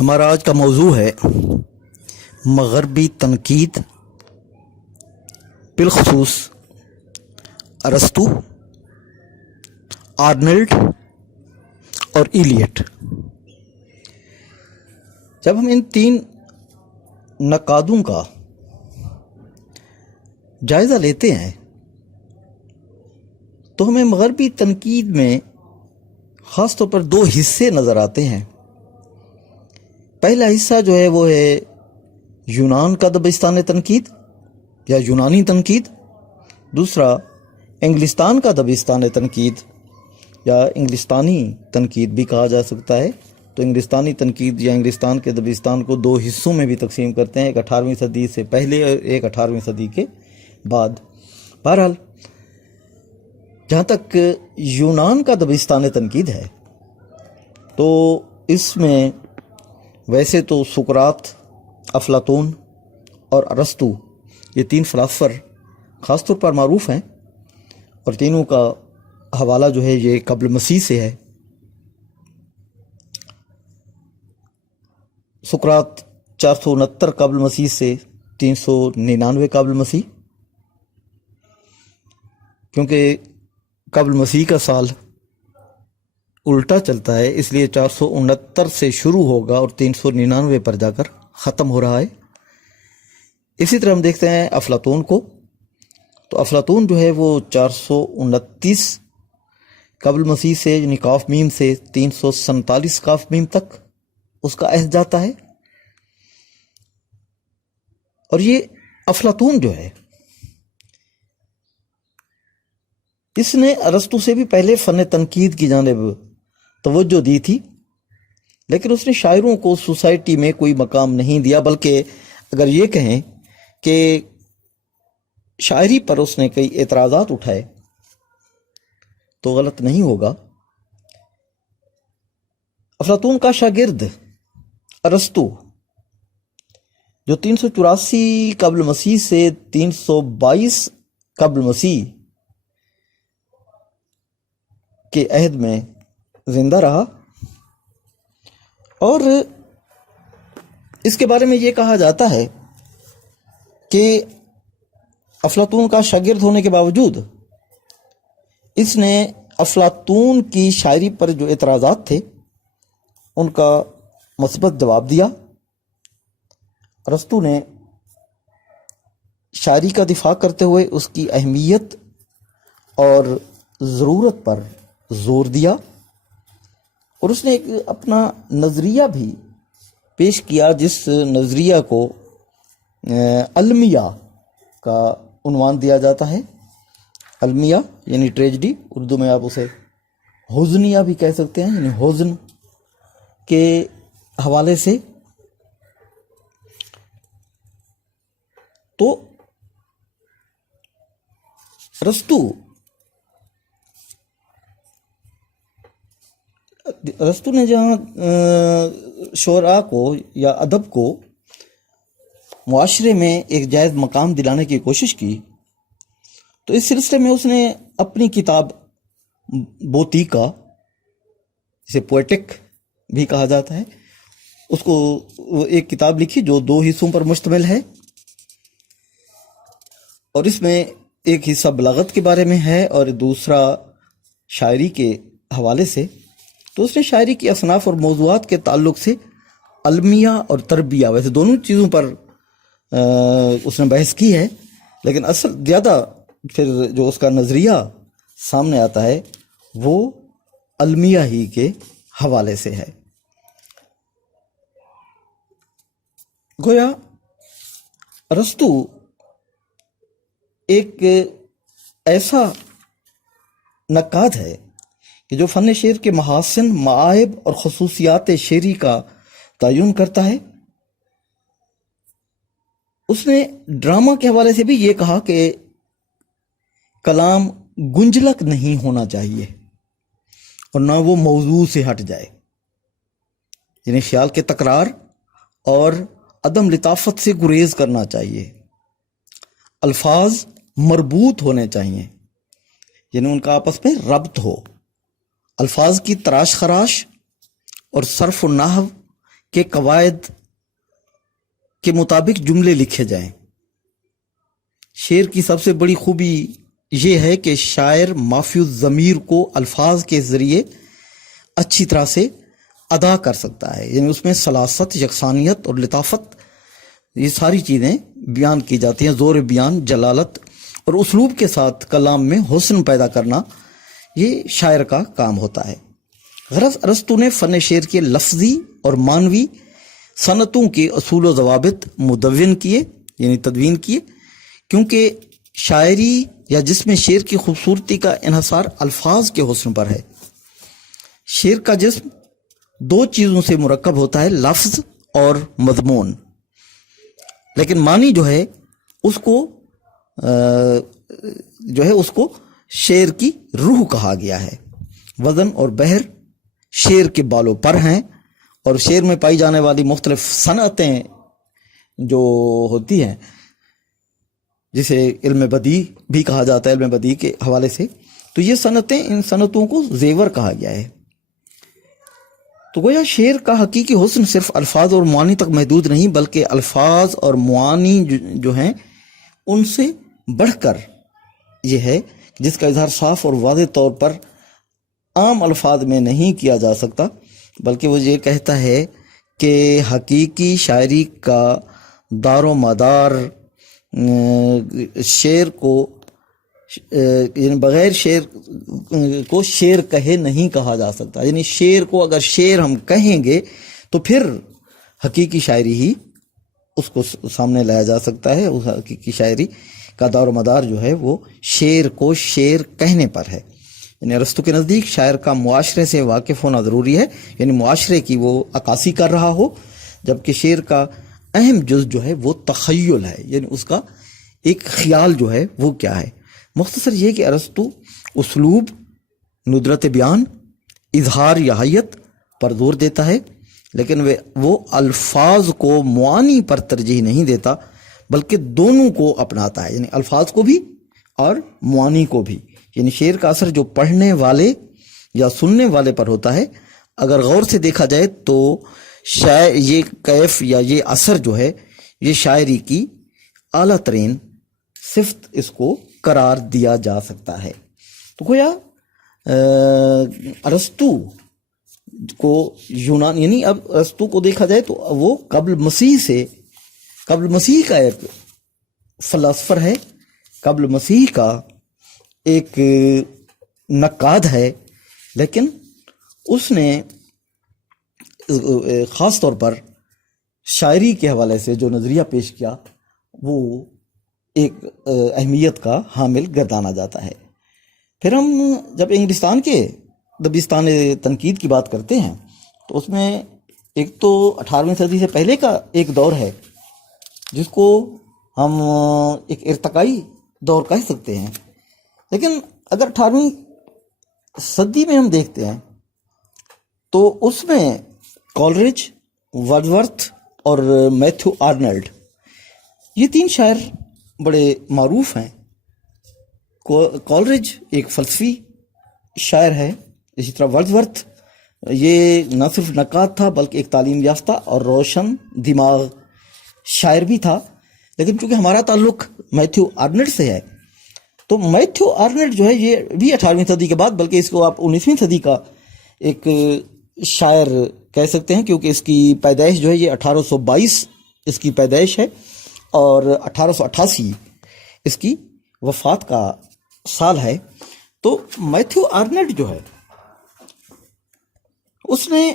ہمارا آج کا موضوع ہے مغربی تنقید، بالخصوص ارسطو، آرنلڈ اور ایلیٹ۔ جب ہم ان تین نقادوں کا جائزہ لیتے ہیں تو ہمیں مغربی تنقید میں خاص طور پر دو حصے نظر آتے ہیں۔ پہلا حصہ جو ہے وہ ہے یونان کا دبستان تنقید یا یونانی تنقید، دوسرا انگلستان کا دبستان تنقید یا انگلستانی تنقید بھی کہا جا سکتا ہے۔ تو انگلستانی تنقید یا انگلستان کے دبستان کو دو حصوں میں بھی تقسیم کرتے ہیں، ایک 18ویں صدی سے پہلے اور ایک 18ویں صدی کے بعد۔ بہرحال جہاں تک یونان کا دبستان تنقید ہے تو اس میں ویسے تو سقراط، افلاطون اور ارسطو یہ تین فلاسفر خاص طور پر معروف ہیں، اور تینوں کا حوالہ جو ہے یہ قبل مسیح سے ہے۔ سقراط 469 قبل مسیح سے 399 قبل مسیح، کیونکہ قبل مسیح کا سال الٹا چلتا ہے، اس لیے 469 سے شروع ہوگا اور 399 پر جا کر ختم ہو رہا ہے۔ اسی طرح ہم دیکھتے ہیں افلاطون کو، تو افلاطون جو ہے وہ 429 قبل مسیح سے یعنی قاف میم سے 347 قاف میم تک اس کا عہد جاتا ہے۔ اور یہ افلاطون جو ہے اس نے ارسطو سے بھی پہلے فن تنقید کی جانب توجہ دی تھی، لیکن اس نے شاعروں کو سوسائٹی میں کوئی مقام نہیں دیا، بلکہ اگر یہ کہیں کہ شاعری پر اس نے کئی اعتراضات اٹھائے تو غلط نہیں ہوگا۔ افلاطون کا شاگرد ارسطو جو 384 قبل مسیح سے 322 قبل مسیح کے عہد میں زندہ رہا، اور اس کے بارے میں یہ کہا جاتا ہے کہ افلاطون کا شاگرد ہونے کے باوجود اس نے افلاطون کی شاعری پر جو اعتراضات تھے ان کا مثبت جواب دیا۔ ارسطو نے شاعری کا دفاع کرتے ہوئے اس کی اہمیت اور ضرورت پر زور دیا، اور اس نے ایک اپنا نظریہ بھی پیش کیا جس نظریہ کو المیہ کا عنوان دیا جاتا ہے۔ المیہ یعنی ٹریجڈی، اردو میں آپ اسے حزنیہ بھی کہہ سکتے ہیں، یعنی حزن کے حوالے سے۔ تو ارسطو نے جہاں شعراء کو یا ادب کو معاشرے میں ایک جائز مقام دلانے کی کوشش کی، تو اس سلسلے میں اس نے اپنی کتاب بوتیکا، جسے پوئٹک بھی کہا جاتا ہے، اس کو ایک کتاب لکھی جو دو حصوں پر مشتمل ہے، اور اس میں ایک حصہ بلاغت کے بارے میں ہے اور دوسرا شاعری کے حوالے سے۔ تو اس نے شاعری کی اصناف اور موضوعات کے تعلق سے المیہ اور تربیہ، ویسے دونوں چیزوں پر اس نے بحث کی ہے، لیکن اصل زیادہ پھر جو اس کا نظریہ سامنے آتا ہے وہ المیہ ہی کے حوالے سے ہے۔ گویا ارسطو ایک ایسا نقاد ہے کہ جو فن شعر کے محاسن، معائب اور خصوصیات شعری کا تعین کرتا ہے۔ اس نے ڈرامہ کے حوالے سے بھی یہ کہا کہ کلام گنجلک نہیں ہونا چاہیے اور نہ وہ موضوع سے ہٹ جائے، یعنی خیال کے تکرار اور عدم لطافت سے گریز کرنا چاہیے۔ الفاظ مربوط ہونے چاہیے، یعنی ان کا آپس میں ربط ہو۔ الفاظ کی تراش خراش اور صرف و نحو کے قواعد کے مطابق جملے لکھے جائیں۔ شعر کی سب سے بڑی خوبی یہ ہے کہ شاعر مافی الضمیر کو الفاظ کے ذریعے اچھی طرح سے ادا کر سکتا ہے، یعنی اس میں سلاست، یکسانیت اور لطافت، یہ ساری چیزیں بیان کی جاتی ہیں۔ زور بیان، جلالت اور اسلوب کے ساتھ کلام میں حسن پیدا کرنا یہ شاعر کا کام ہوتا ہے۔ غرض ارسطو نے فن شعر کے لفظی اور معنوی صنعتوں کے اصول و ضوابط مدون کیے، یعنی تدوین کیے، کیونکہ شاعری یا جس میں شعر کی خوبصورتی کا انحصار الفاظ کے حسن پر ہے۔ شعر کا جسم دو چیزوں سے مرکب ہوتا ہے، لفظ اور مضمون، لیکن معنی جو ہے اس کو شعر کی روح کہا گیا ہے۔ وزن اور بحر شعر کے بالوں پر ہیں، اور شعر میں پائی جانے والی مختلف صنعتیں جو ہوتی ہیں، جسے علم بدیع بھی کہا جاتا ہے، علم بدیع کے حوالے سے، تو یہ صنعتیں، ان صنعتوں کو زیور کہا گیا ہے۔ تو گویا شعر کا حقیقی حسن صرف الفاظ اور معانی تک محدود نہیں، بلکہ الفاظ اور معانی جو ہیں ان سے بڑھ کر یہ ہے، جس کا اظہار صاف اور واضح طور پر عام الفاظ میں نہیں کیا جا سکتا، بلکہ وہ یہ کہتا ہے کہ حقیقی شاعری کا دار و مدار شعر کو، یعنی بغیر شعر کو شعر کہے نہیں کہا جا سکتا، یعنی شعر کو اگر شعر ہم کہیں گے تو پھر حقیقی شاعری ہی اس کو سامنے لایا جا سکتا ہے۔ اس حقیقی شاعری کا دار و مدار جو ہے وہ شعر کو شعر کہنے پر ہے۔ یعنی ارسطو کے نزدیک شاعر کا معاشرے سے واقف ہونا ضروری ہے، یعنی معاشرے کی وہ عکاسی کر رہا ہو، جبکہ شعر کا اہم جز جو ہے وہ تخیل ہے، یعنی اس کا ایک خیال جو ہے وہ کیا ہے۔ مختصر یہ کہ ارسطو اسلوب، ندرت بیان، اظہار یا حیت پر زور دیتا ہے، لیکن وہ الفاظ کو معانی پر ترجیح نہیں دیتا، بلکہ دونوں کو اپناتا ہے، یعنی الفاظ کو بھی اور معانی کو بھی۔ یعنی شعر کا اثر جو پڑھنے والے یا سننے والے پر ہوتا ہے، اگر غور سے دیکھا جائے تو شاعر یہ کیف یا یہ اثر جو ہے یہ شاعری کی اعلیٰ ترین صفت اس کو قرار دیا جا سکتا ہے۔ تو گویا ارسطو کو یونان، یعنی اب ارسطو کو دیکھا جائے تو وہ قبل مسیح کا ایک فلسفر ہے، قبل مسیح کا ایک نقاد ہے، لیکن اس نے خاص طور پر شاعری کے حوالے سے جو نظریہ پیش کیا وہ ایک اہمیت کا حامل گردانا جاتا ہے۔ پھر ہم جب انگلستان کے دبستان تنقید کی بات کرتے ہیں تو اس میں ایک تو 18ویں صدی سے پہلے کا ایک دور ہے جس کو ہم ایک ارتقائی دور کہہ سکتے ہیں، لیکن اگر 18ویں صدی میں ہم دیکھتے ہیں تو اس میں کولرج، ورڈزورتھ اور میتھیو آرنلڈ، یہ تین شاعر بڑے معروف ہیں۔ کولرج ایک فلسفی شاعر ہے، اسی طرح ورڈزورتھ یہ نہ صرف نقاد تھا بلکہ ایک تعلیم یافتہ اور روشن دماغ شاعر بھی تھا، لیکن چونکہ ہمارا تعلق میتھیو آرنلڈ سے ہے تو میتھیو آرنلڈ جو ہے یہ بھی 18ویں صدی کے بعد، بلکہ اس کو آپ 19ویں صدی کا ایک شاعر کہہ سکتے ہیں، کیونکہ اس کی پیدائش جو ہے یہ 1822 اس کی پیدائش ہے اور 1888 اس کی وفات کا سال ہے۔ تو میتھیو آرنلڈ جو ہے اس نے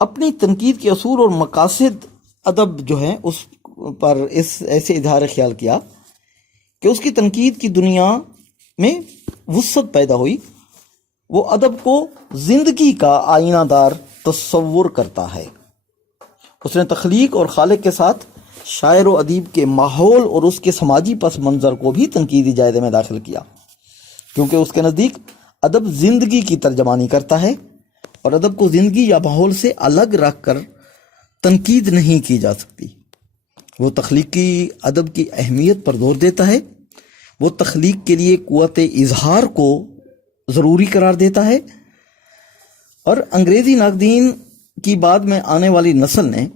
اپنی تنقید کے اصول اور مقاصد ادب جو ہے اس پر ایسے اظہار خیال کیا کہ اس کی تنقید کی دنیا میں وسعت پیدا ہوئی۔ وہ ادب کو زندگی کا آئینہ دار تصور کرتا ہے۔ اس نے تخلیق اور خالق کے ساتھ شاعر و ادیب کے ماحول اور اس کے سماجی پس منظر کو بھی تنقیدی جائزے میں داخل کیا، کیونکہ اس کے نزدیک ادب زندگی کی ترجمانی کرتا ہے اور ادب کو زندگی یا ماحول سے الگ رکھ کر تنقید نہیں کی جا سکتی۔ وہ تخلیقی ادب کی اہمیت پر زور دیتا ہے، وہ تخلیق کے لیے قوت اظہار کو ضروری قرار دیتا ہے، اور انگریزی ناقدین کی بعد میں آنے والی نسل نے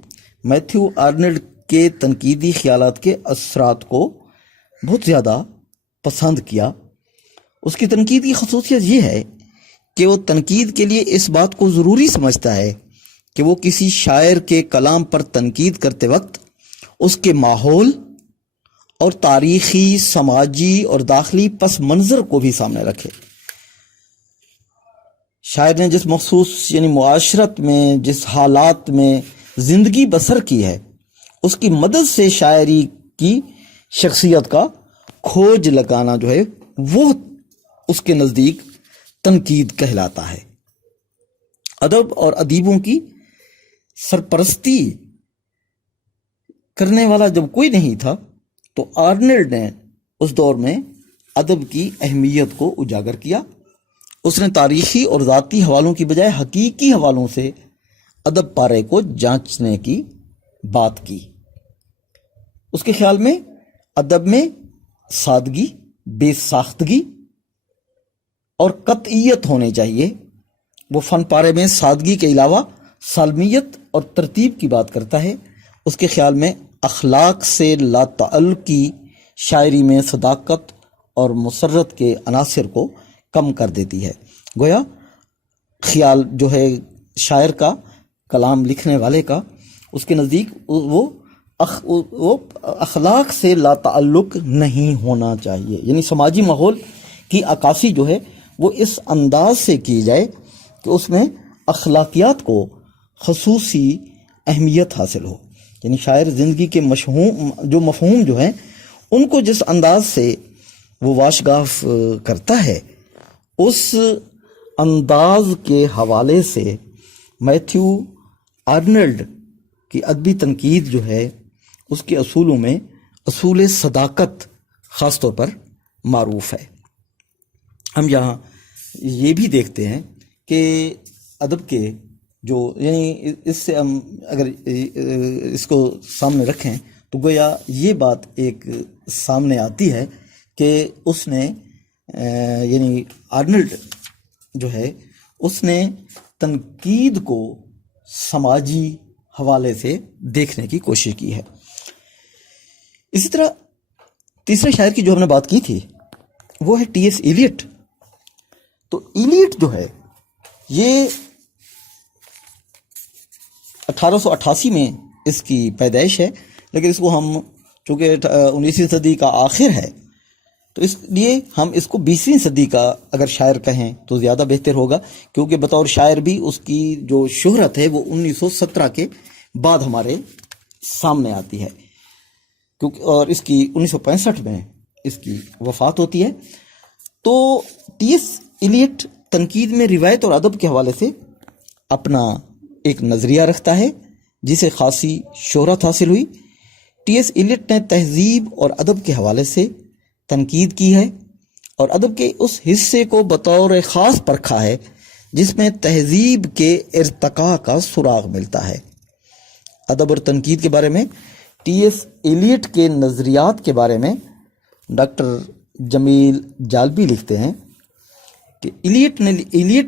میتھیو آرنلڈ کے تنقیدی خیالات کے اثرات کو بہت زیادہ پسند کیا۔ اس کی تنقید کی خصوصیت یہ ہے کہ وہ تنقید کے لیے اس بات کو ضروری سمجھتا ہے کہ وہ کسی شاعر کے کلام پر تنقید کرتے وقت اس کے ماحول اور تاریخی، سماجی اور داخلی پس منظر کو بھی سامنے رکھے۔ شاعر نے جس مخصوص معاشرت میں، جس حالات میں زندگی بسر کی ہے، اس کی مدد سے شاعری کی شخصیت کا کھوج لگانا جو ہے وہ اس کے نزدیک تنقید کہلاتا ہے۔ ادب اور ادیبوں کی سرپرستی کرنے والا جب کوئی نہیں تھا تو آرنلڈ نے اس دور میں ادب کی اہمیت کو اجاگر کیا۔ اس نے تاریخی اور ذاتی حوالوں کی بجائے حقیقی حوالوں سے ادب پارے کو جانچنے کی بات کی۔ اس کے خیال میں ادب میں سادگی، بے ساختگی اور قطعیت ہونے چاہیے۔ وہ فن پارے میں سادگی کے علاوہ سالمیت اور ترتیب کی بات کرتا ہے۔ اس کے خیال میں اخلاق سے لا تعلقی شاعری میں صداقت اور مسرت کے عناصر کو کم کر دیتی ہے۔ گویا خیال جو ہے شاعر کا، کلام لکھنے والے کا، اس کے نزدیک وہ اخلاق سے لا تعلق نہیں ہونا چاہیے، یعنی سماجی ماحول کی عکاسی جو ہے وہ اس انداز سے کی جائے کہ اس میں اخلاقیات کو خصوصی اہمیت حاصل ہو۔ یعنی شاعر زندگی کے مفہوم جو ہیں ان کو جس انداز سے وہ واشگاف کرتا ہے، اس انداز کے حوالے سے میتھیو آرنلڈ کی ادبی تنقید جو ہے اس کے اصولوں میں اصول صداقت خاص طور پر معروف ہے۔ ہم یہاں یہ بھی دیکھتے ہیں کہ ادب کے جو اس سے ہم اگر اس کو سامنے رکھیں تو گویا یہ بات ایک سامنے آتی ہے کہ اس نے آرنلڈ جو ہے اس نے تنقید کو سماجی حوالے سے دیکھنے کی کوشش کی ہے۔ اسی طرح تیسرے شاعر کی جو ہم نے بات کی تھی وہ ہے ٹی ایس ایلیٹ۔ تو ایلیٹ جو ہے یہ 1888 میں اس کی پیدائش ہے، لیکن اس کو ہم چونکہ 19ویں صدی کا آخر ہے تو اس لیے ہم اس کو 20ویں صدی کا اگر شاعر کہیں تو زیادہ بہتر ہوگا، کیونکہ بطور شاعر بھی اس کی جو شہرت ہے وہ 1917 کے بعد ہمارے سامنے آتی ہے، کیونکہ اور اس کی 1965 میں اس کی وفات ہوتی ہے۔ تو ٹی ایس ایلیٹ تنقید میں روایت اور ادب کے حوالے سے اپنا ایک نظریہ رکھتا ہے جسے خاصی شہرت حاصل ہوئی۔ ٹی ایس ایلیٹ نے تہذیب اور ادب کے حوالے سے تنقید کی ہے اور ادب کے اس حصے کو بطور خاص پرکھا ہے جس میں تہذیب کے ارتقاء کا سراغ ملتا ہے۔ ادب اور تنقید کے بارے میں ٹی ایس ایلیٹ کے نظریات کے بارے میں ڈاکٹر جمیل جالبی لکھتے ہیں کہ ایلیٹ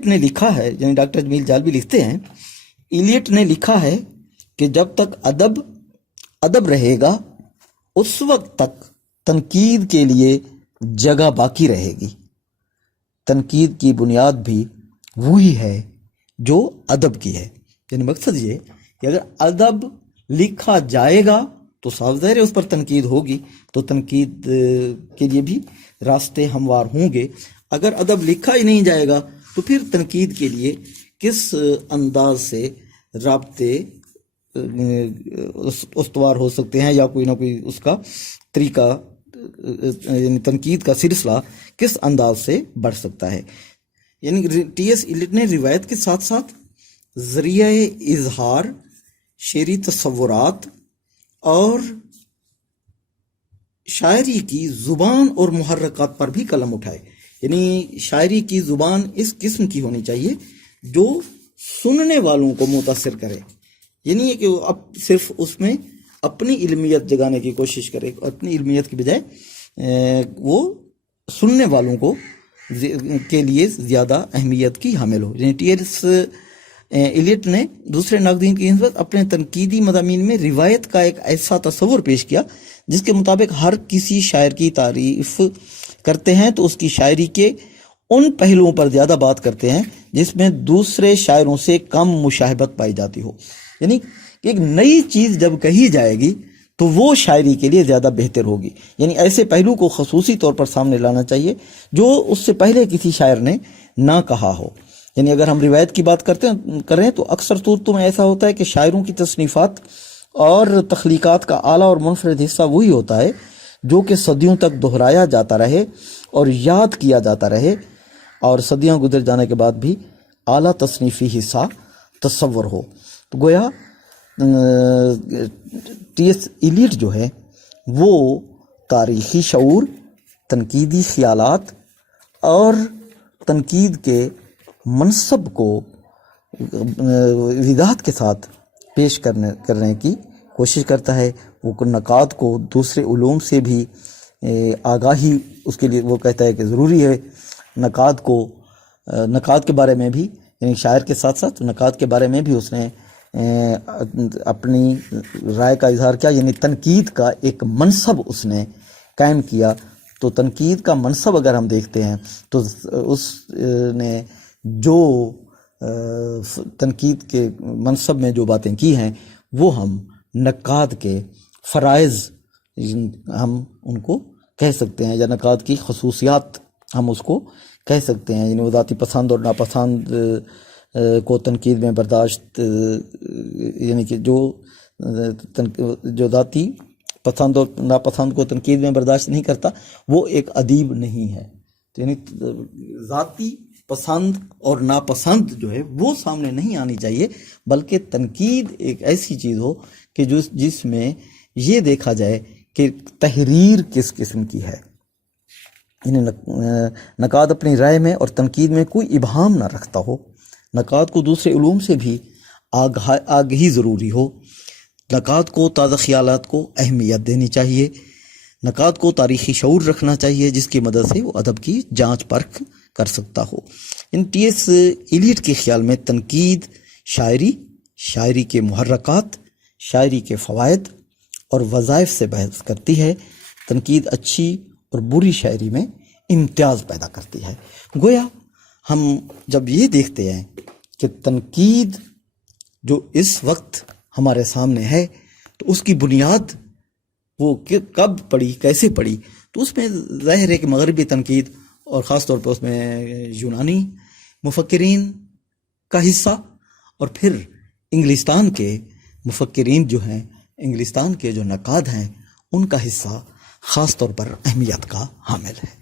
نے لکھا ہے، یعنی ڈاکٹر جمیل جالبی لکھتے ہیں، ایلیٹ نے لکھا ہے کہ جب تک ادب رہے گا اس وقت تک تنقید کے لیے جگہ باقی رہے گی۔ تنقید کی بنیاد بھی وہی ہے جو ادب کی ہے۔ یعنی مقصد یہ کہ اگر ادب لکھا جائے گا تو صاف ظاہر ہے اس پر تنقید ہوگی، تو تنقید کے لیے بھی راستے ہموار ہوں گے۔ اگر ادب لکھا ہی نہیں جائے گا تو پھر تنقید کے لیے کس انداز سے رابطے استوار ہو سکتے ہیں، یا کوئی نہ کوئی اس کا طریقہ، یعنی تنقید کا سلسلہ کس انداز سے بڑھ سکتا ہے۔ یعنی ٹی ایس ایلیٹ نے روایت کے ساتھ ساتھ ذریعہ اظہار، شعری تصورات اور شاعری کی زبان اور محرکات پر بھی قلم اٹھائے۔ یعنی شاعری کی زبان اس قسم کی ہونی چاہیے جو سننے والوں کو متاثر کرے، یعنی کہ وہ اب صرف اس میں اپنی علمیت جگانے کی کوشش کرے، اپنی علمیت کی بجائے وہ سننے والوں کو کے لیے زیادہ اہمیت کی حامل ہو۔ یعنی ٹی ایس ایلیٹ نے دوسرے ناقدین کی نسبت اپنے تنقیدی مضامین میں روایت کا ایک ایسا تصور پیش کیا جس کے مطابق ہر کسی شاعر کی تعریف کرتے ہیں تو اس کی شاعری کے ان پہلوؤں پر زیادہ بات کرتے ہیں جس میں دوسرے شاعروں سے کم مشابہت پائی جاتی ہو. یعنی ایک نئی چیز جب کہی جائے گی تو وہ شاعری کے لیے زیادہ بہتر ہوگی. یعنی ایسے پہلو کو خصوصی طور پر سامنے لانا چاہیے جو اس سے پہلے کسی شاعر نے نہ کہا ہو. یعنی اگر ہم روایت کی بات کریں تو اکثر صورتوں میں ایسا ہوتا ہے کہ شاعروں کی تصنیفات اور تخلیقات کا اعلیٰ اور منفرد حصہ وہی ہوتا ہے جو کہ صدیوں تک دہرایا جاتا رہے اور یاد کیا جاتا رہے اور صدیاں گزر جانے کے بعد بھی اعلیٰ تصنیفی حصہ تصور ہو. تو گویا ٹی ایس ایلیٹ جو ہے وہ تاریخی شعور، تنقیدی خیالات اور تنقید کے منصب کو وضاحت کے ساتھ پیش کرنے کی کوشش کرتا ہے. وہ نقاد کو دوسرے علوم سے بھی آگاہی اس کے لیے وہ کہتا ہے کہ ضروری ہے. نقاد کے بارے میں بھی، یعنی شاعر کے ساتھ ساتھ نقاد کے بارے میں بھی اس نے اپنی رائے کا اظہار کیا. یعنی تنقید کا ایک منصب اس نے قائم کیا. تو تنقید کا منصب اگر ہم دیکھتے ہیں تو اس نے جو تنقید کے منصب میں جو باتیں کی ہیں وہ ہم نقاد کے فرائض ہم ان کو کہہ سکتے ہیں، یا نقاد کی خصوصیات ہم اس کو کہہ سکتے ہیں. یعنی وہ ذاتی پسند اور ناپسند کو تنقید میں برداشت، یعنی کہ جو ذاتی پسند اور ناپسند کو تنقید میں برداشت نہیں کرتا وہ ایک ادیب نہیں ہے. یعنی ذاتی پسند اور ناپسند جو ہے وہ سامنے نہیں آنی چاہیے، بلکہ تنقید ایک ایسی چیز ہو کہ جس میں یہ دیکھا جائے کہ تحریر کس قسم کی ہے. یعنی نقاد اپنی رائے میں اور تنقید میں کوئی ابہام نہ رکھتا ہو. نقاد کو دوسرے علوم سے بھی آگہی ضروری ہو. نقاد کو تازہ خیالات کو اہمیت دینی چاہیے. نقاد کو تاریخی شعور رکھنا چاہیے جس کی مدد سے وہ ادب کی جانچ پرکھ کر سکتا ہو. ان ٹی ایس ایلیٹ کے خیال میں تنقید شاعری کے محرکات، شاعری کے فوائد اور وظائف سے بحث کرتی ہے. تنقید اچھی اور بری شاعری میں امتیاز پیدا کرتی ہے. گویا ہم جب یہ دیکھتے ہیں کہ تنقید جو اس وقت ہمارے سامنے ہے تو اس کی بنیاد وہ کب پڑی، کیسے پڑی، تو اس میں ظاہر ہے کہ مغربی تنقید اور خاص طور پر اس میں یونانی مفکرین کا حصہ اور پھر انگلستان کے مفکرین جو ہیں، انگلستان کے جو نقاد ہیں، ان کا حصہ خاص طور پر اہمیت کا حامل ہے.